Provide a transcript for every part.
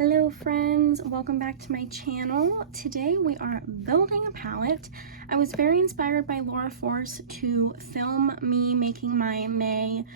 Hello friends, welcome back to my channel. Today we are building a palette. I was very inspired by Laura Force to film me making my May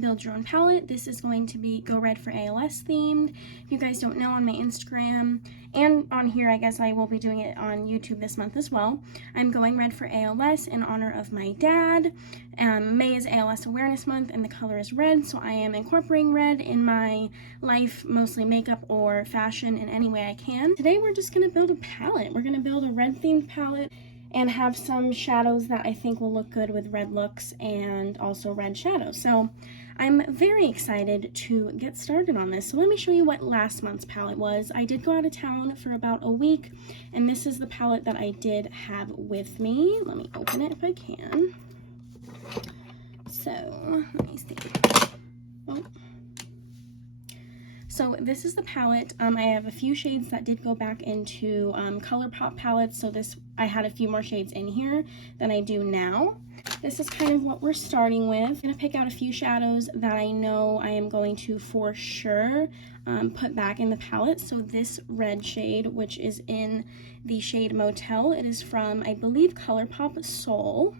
build your own palette. This is going to be Go Red for ALS themed. If you guys don't know, on my Instagram and on here, I guess I will be doing it on YouTube this month as well. I'm going red for ALS in honor of my dad. May is ALS Awareness Month and the color is red, so I am incorporating red in my life, mostly makeup or fashion in any way I can. Today we're just going to build a palette. We're going to build a red themed palette and have some shadows that I think will look good with red looks and also red shadows. So I'm very excited to get started on this. So let me show you what last month's palette was. I did go out of town for about a week, and this is the palette that I did have with me. Let me open it if I can. So let me see. Oh. So this is the palette. I have a few shades that did go back into ColourPop palettes, so I had a few more shades in here than I do now. This is kind of what we're starting with. I'm going to pick out a few shadows that I know I am going to for sure put back in the palette. So this red shade, which is in the shade Motel, it is from, I believe, ColourPop Soul.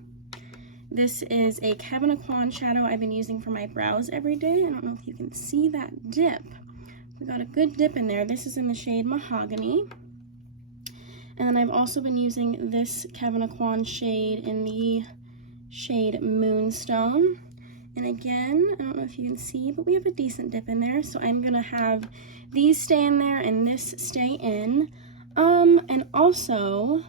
This is a Kevin Aucoin shadow I've been using for my brows every day. I don't know if you can see that dip. We got a good dip in there. This is in the shade Mahogany. And then I've also been using this Kevin Aucoin shade in the shade Moonstone. And again, I don't know if you can see, but we have a decent dip in there. So I'm gonna have these stay in there and this stay in. And also,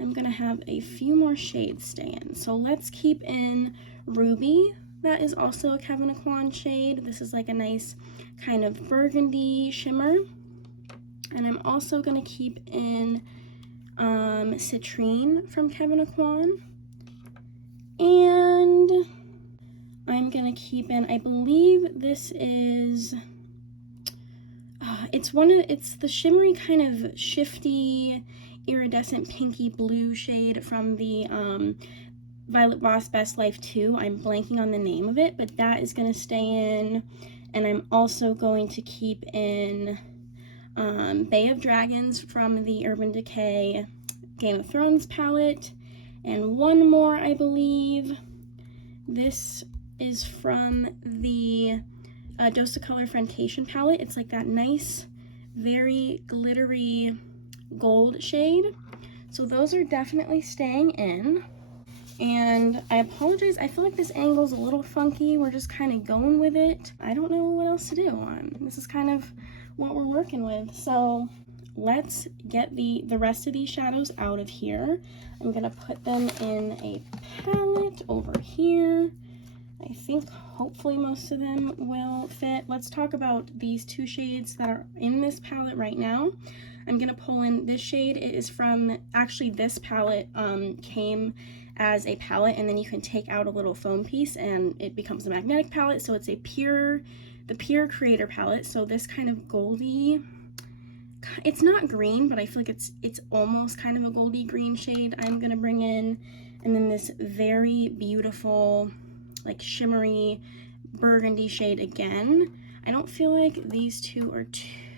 I'm gonna have a few more shades stay in. So let's keep in Ruby. That is also a Kevin Aucoin shade. This is like a nice kind of burgundy shimmer. And I'm also gonna keep in Citrine from Kevin Aucoin. And I'm gonna keep in, I believe this is, it's the shimmery kind of shifty, iridescent pinky blue shade from the Violet Voss Best Life 2. I'm blanking on the name of it, but that is going to stay in. And I'm also going to keep in Bay of Dragons from the Urban Decay Game of Thrones palette. And one more, I believe. This is from the Dose of Color Friendcation palette. It's like that nice, very glittery gold shade. So those are definitely staying in. And I apologize, I feel like this angle's a little funky. We're just kind of going with it. I don't know what else to do. This is kind of what we're working with. So let's get the rest of these shadows out of here. I'm gonna put them in a palette over here. I think hopefully most of them will fit. Let's talk about these two shades that are in this palette right now. I'm gonna pull in this shade. It is from, actually this palette came as a palette, and then you can take out a little foam piece and it becomes a magnetic palette. So it's the Pure Creator palette. So this kind of goldy, it's not green, but I feel like it's almost kind of a goldy green shade I'm gonna bring in. And then this very beautiful, like shimmery burgundy shade again. I don't feel like these two are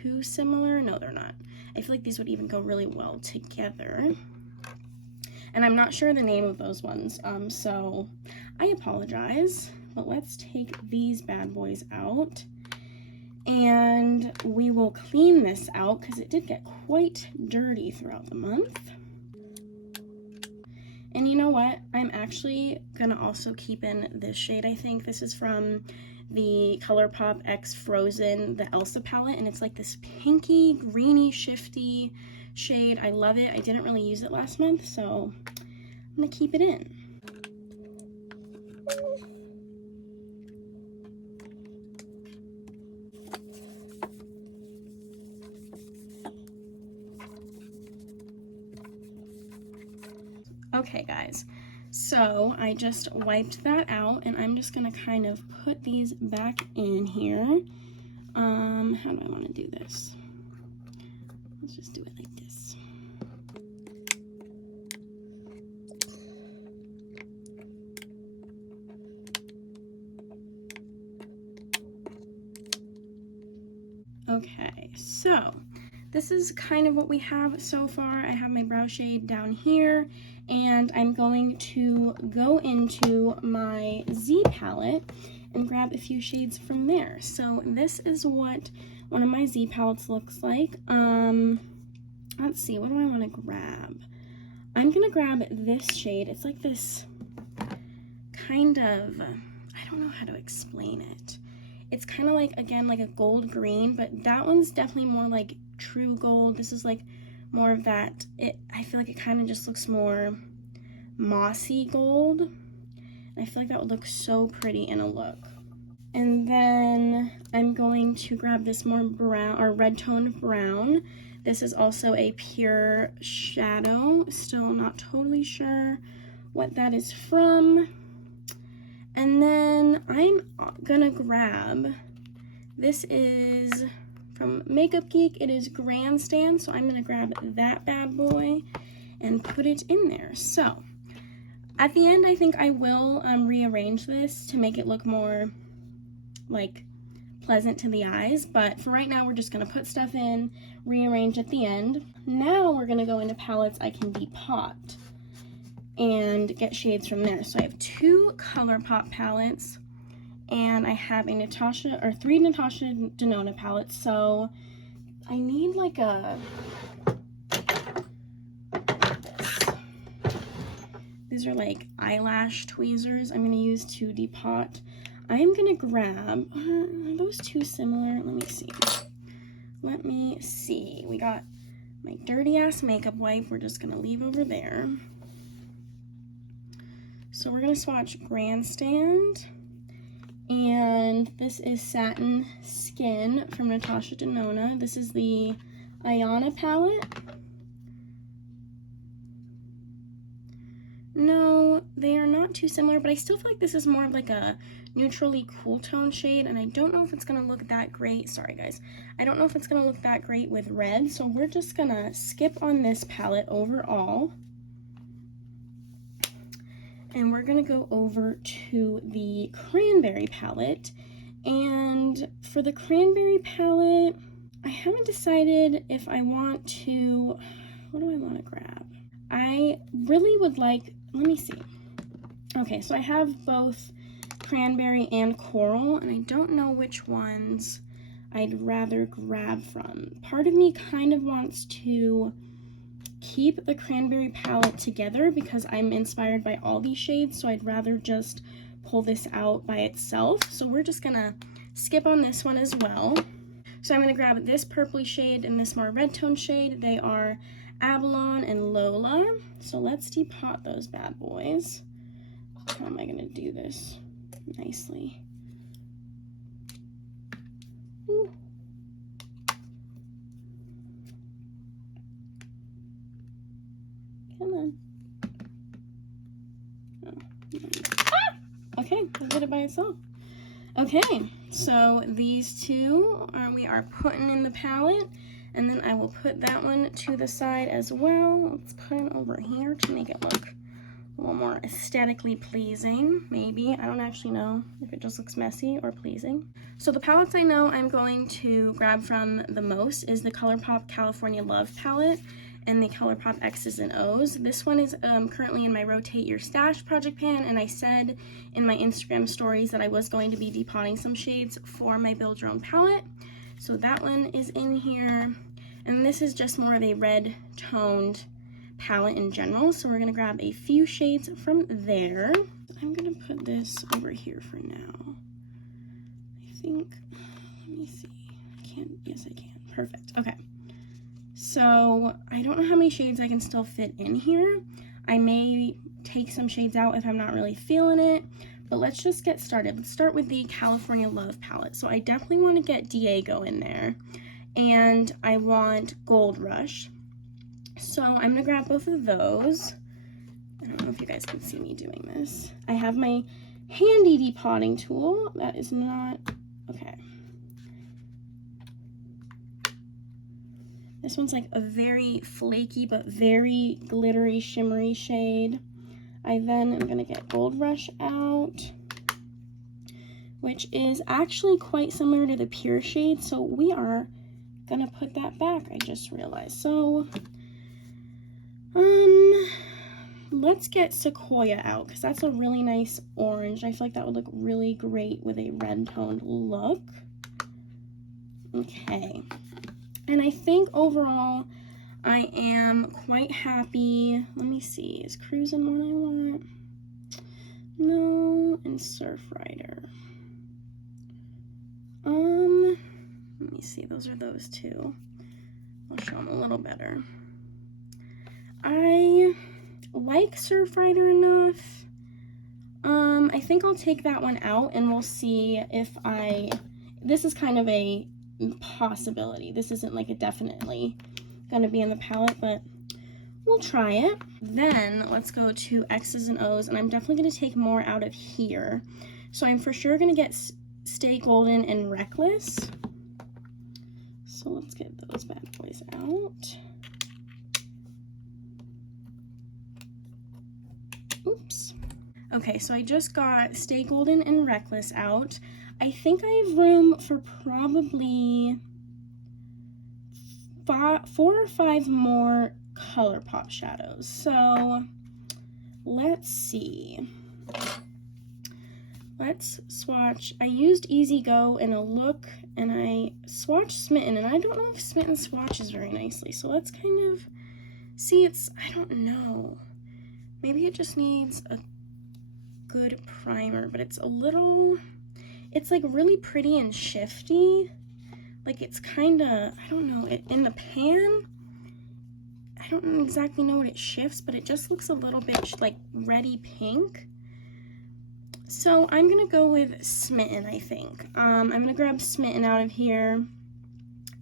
too similar. No, they're not. I feel like these would even go really well together. And I'm not sure the name of those ones, so I apologize. But let's take these bad boys out. And we will clean this out because it did get quite dirty throughout the month. And you know what? I'm actually gonna also keep in this shade. I think this is from the ColourPop X Frozen, the Elsa palette, and it's like this pinky, greeny, shifty shade. I love it. I didn't really use it last month, so I'm gonna keep it in. Okay guys, so I just wiped that out and I'm just gonna kind of put these back in here. How do I want to do this? Let's just do it like this. Okay, so this is kind of what we have so far. I have my brow shade down here, and I'm going to go into my Z palette and grab a few shades from there. So this is what one of my Z palettes looks like. Let's see, what do I want to grab? I'm gonna grab this shade. It's like this kind of, I don't know how to explain it. It's kind of like, again, like a gold green, but that one's definitely more like true gold. This is like more of that, I feel like it kind of just looks more mossy gold. I feel like that would look so pretty in a look. And then I'm going to grab this more brown or red toned brown. This is also a pure shadow. Still not totally sure what that is from. And then I'm gonna grab, this is from Makeup Geek. It is Grandstand, so I'm gonna grab that bad boy and put it in there. So at the end, I think I will rearrange this to make it look more like pleasant to the eyes, but for right now we're just going to put stuff in, rearrange at the end. Now we're going to go into palettes I can depot and get shades from there. So I have 2 ColourPop palettes, and I have a Natasha, or 3 Natasha Denona palettes, so I need like a, these are like eyelash tweezers I'm going to use to depot. I'm gonna grab, are those 2 similar? Let me see. We got my dirty ass makeup wipe we're just gonna leave over there. So we're gonna swatch Grandstand, and this is Satin Skin from Natasha Denona. This is the Ayana palette. No, they are not too similar, but I still feel like this is more of like a neutrally cool tone shade, and I don't know if it's gonna look that great. Sorry guys, I don't know if it's gonna look that great with red, so we're just gonna skip on this palette overall, and we're gonna go over to the Cranberry palette. And for the Cranberry palette, I haven't decided if I want to, what do I want to grab? I really would like, let me see. Okay, so I have both Cranberry and Coral, and I don't know which ones I'd rather grab from. Part of me kind of wants to keep the Cranberry palette together because I'm inspired by all these shades, so I'd rather just pull this out by itself. So we're just gonna skip on this one as well. So I'm gonna grab this purpley shade and this more red tone shade. They are Avalon and Lola. So let's depot those bad boys. How am I gonna do this nicely? Ooh. Come on. Oh. Ah! Okay, I did it by itself. Okay, so these 2 we are putting in the palette, and then I will put that one to the side as well. Let's put it over here to make it look a little more aesthetically pleasing, maybe. I don't actually know if it just looks messy or pleasing. So the palettes I know I'm going to grab from the most is the ColourPop California Love palette and the ColourPop X's and O's. This one is currently in my Rotate Your Stash project pan, and I said in my Instagram stories that I was going to be depotting some shades for my Build Your Own palette. So that one is in here, and this is just more of a red toned palette in general, so we're going to grab a few shades from there. I'm going to put this over here for now. I think, let me see, I can't, yes I can, perfect, okay. So I don't know how many shades I can still fit in here. I may take some shades out if I'm not really feeling it, but let's just get started. Let's start with the California Love palette. So I definitely want to get Diego in there, and I want Gold Rush. So I'm gonna grab both of those. I don't know if you guys can see me doing this. I have my handy depotting tool. That is not, okay. This one's like a very flaky but very glittery, shimmery shade. I then am gonna get Gold Rush out, which is actually quite similar to the Pure shade. So we are I just realized. So, let's get Sequoia out, because that's a really nice orange. I feel like that would look really great with a red toned look. Okay. And I think overall, I am quite happy. Let me see, is Cruisin' one I want? No, and Surf Rider. Let me see, those are those two. I'll show them a little better. I like Surf Rider enough. I think I'll take that one out and we'll see if this is kind of a possibility. This isn't like a definitely gonna be in the palette, but we'll try it. Then let's go to X's and O's, and I'm definitely gonna take more out of here. So I'm for sure gonna get Stay Golden and Reckless. So let's get those bad boys out. Oops. Okay, so I just got Stay Golden and Reckless out. I think I have room for probably 4 or 5 more ColourPop shadows. So let's see. Let's swatch. I used Easy Go in a look, and I swatched Smitten, and I don't know if Smitten swatches very nicely. So let's kind of see. I don't know. Maybe it just needs a good primer, but it's like really pretty and shifty. Like it's kind of, I don't know, in the pan, I don't exactly know what it shifts, but it just looks a little bit like reddy pink. So I'm gonna go with Smitten, I think. I'm gonna grab Smitten out of here,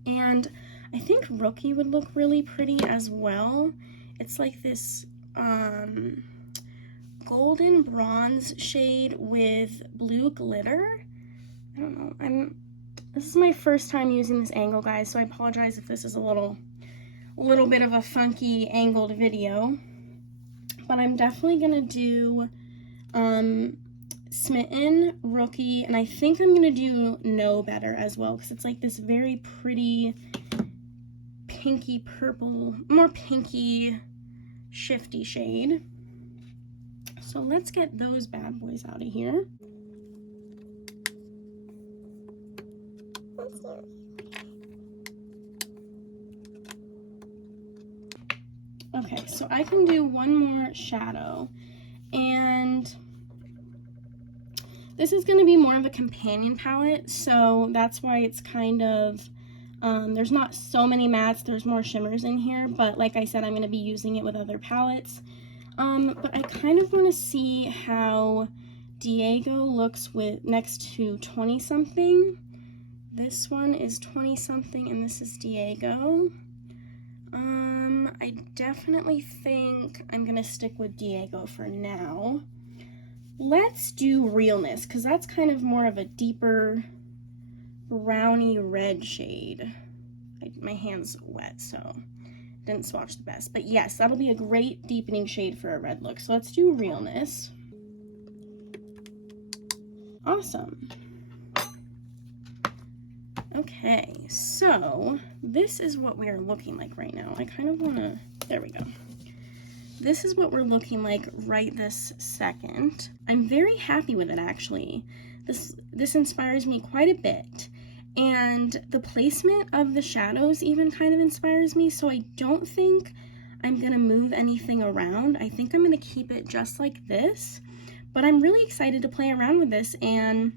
and I think Rookie would look really pretty as well. It's like this golden bronze shade with blue glitter. I don't know, this is my first time using this angle, guys, so I apologize if this is a little bit of a funky angled video, but I'm definitely gonna do Smitten, Rookie, and I think I'm gonna do Know Better as well, because it's like this very pretty pinky purple, more pinky shifty shade. So let's get those bad boys out of here. Okay, so I can do one more shadow, and this is going to be more of a companion palette, so that's why it's kind of, there's not so many mattes, there's more shimmers in here, but like I said, I'm going to be using it with other palettes. But I kind of want to see how Diego looks with next to 20 something. This one is 20 something and this is Diego. I definitely think I'm gonna stick with Diego for now. Let's do Realness, because that's kind of more of a deeper browny red shade. My hand's wet, so didn't swatch the best. But yes, that'll be a great deepening shade for a red look. So let's do Realness. Awesome. Okay, so this is what we are looking like right now. I kind of want to, there we go. This is what we're looking like right this second. I'm very happy with it, actually. This inspires me quite a bit. And the placement of the shadows even kind of inspires me, so I don't think I'm gonna move anything around. I think I'm gonna keep it just like this, but I'm really excited to play around with this and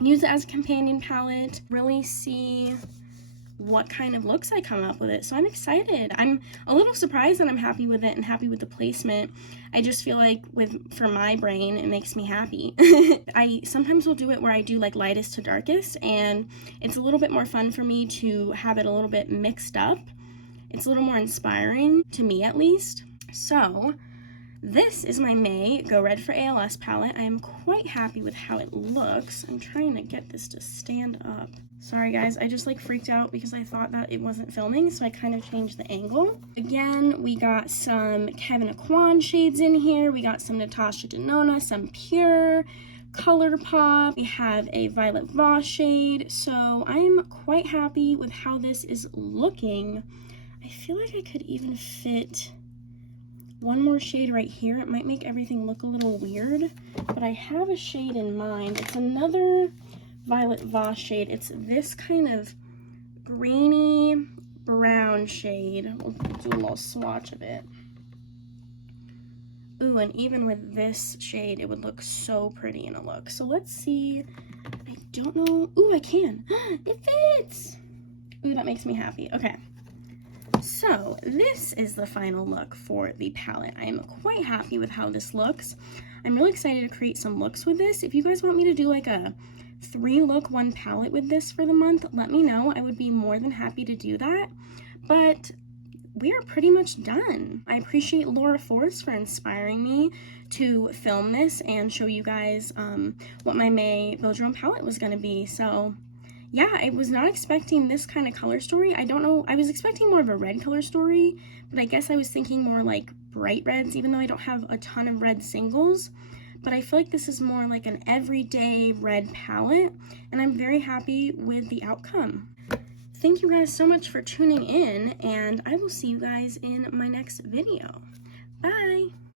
use it as a companion palette, really see what kind of looks I come up with it. So I'm excited. I'm a little surprised that I'm happy with it and happy with the placement. I just feel like for my brain, it makes me happy. I sometimes will do it where I do like lightest to darkest, and it's a little bit more fun for me to have it a little bit mixed up. It's a little more inspiring, to me at least. So this is my May Go Red for ALS palette. I am quite happy with how it looks. I'm trying to get this to stand up. Sorry guys, I just like freaked out because I thought that it wasn't filming, so I kind of changed the angle. Again, we got some Kevin Aquan shades in here. We got some Natasha Denona, some Pure, ColourPop. We have a Violet Voss shade. So I'm quite happy with how this is looking. I feel like I could even fit one more shade right here. It might make everything look a little weird, but I have a shade in mind. It's another Violet Voss shade. It's this kind of grainy brown shade. We'll do a little swatch of it. Ooh, and even with this shade, it would look so pretty in a look. So let's see. I don't know. Ooh, I can. It fits. Ooh, that makes me happy. Okay. So this is the final look for the palette. I am quite happy with how this looks. I'm really excited to create some looks with this. If you guys want me to do like a 3-look, 1 palette with this for the month, let me know. I would be more than happy to do that. But we are pretty much done. I appreciate Laura Force for inspiring me to film this and show you guys what my May Build Your Own palette was going to be. So yeah, I was not expecting this kind of color story. I don't know, I was expecting more of a red color story, but I guess I was thinking more like bright reds, even though I don't have a ton of red singles. But I feel like this is more like an everyday red palette, and I'm very happy with the outcome. Thank you guys so much for tuning in, and I will see you guys in my next video. Bye!